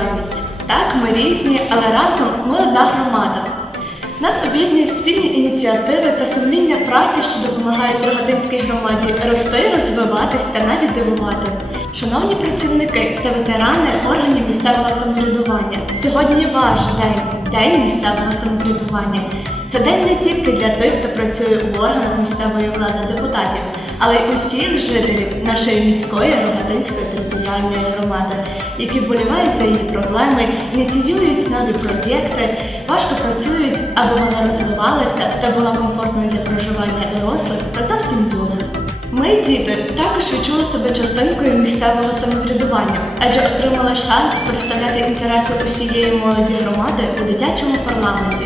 відповідальність. Так, ми різні, але разом ми одна громада. Нас об'єднують спільні ініціативи та сумління праці, що допомагають Рогатинській громаді рости, розвиватись та навіть дивувати. Шановні працівники та ветерани органів місцевого самоврядування, сьогодні ваш день – День місцевого самоврядування. Це день не тільки для тих, хто працює у органах місцевої влади депутатів, але й усіх жителів нашої міської Рогатинської територіальної громади, які вболівають за її проблеми, ініціюють нові проєкти, важко працюють, аби вона розвивалася та була комфортною для проживання дорослих та зовсім юних. Ми, діти, також відчули себе частинкою місцевого самоврядування, адже отримали шанс представляти інтереси усієї молоді громади у дитячому парламенті.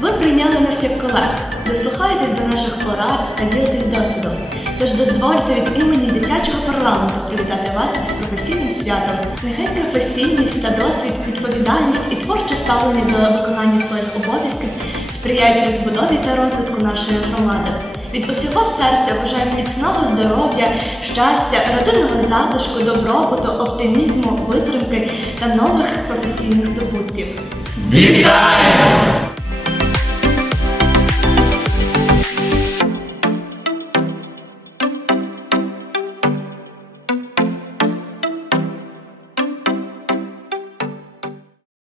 Ви прийняли нас як колег, дослухаєтесь до наших порад та ділитесь досвідом. Тож дозвольте від імені дитячого парламенту привітати вас із професійним святом. Нехай професійність та досвід, відповідальність і творче ставлення до виконання своїх обов'язків сприяють розбудові та розвитку нашої громади. Від усього серця бажаємо міцного здоров'я, щастя, родинного затишку, добробуту, оптимізму, витримки та нових професійних здобутків. Вітаємо!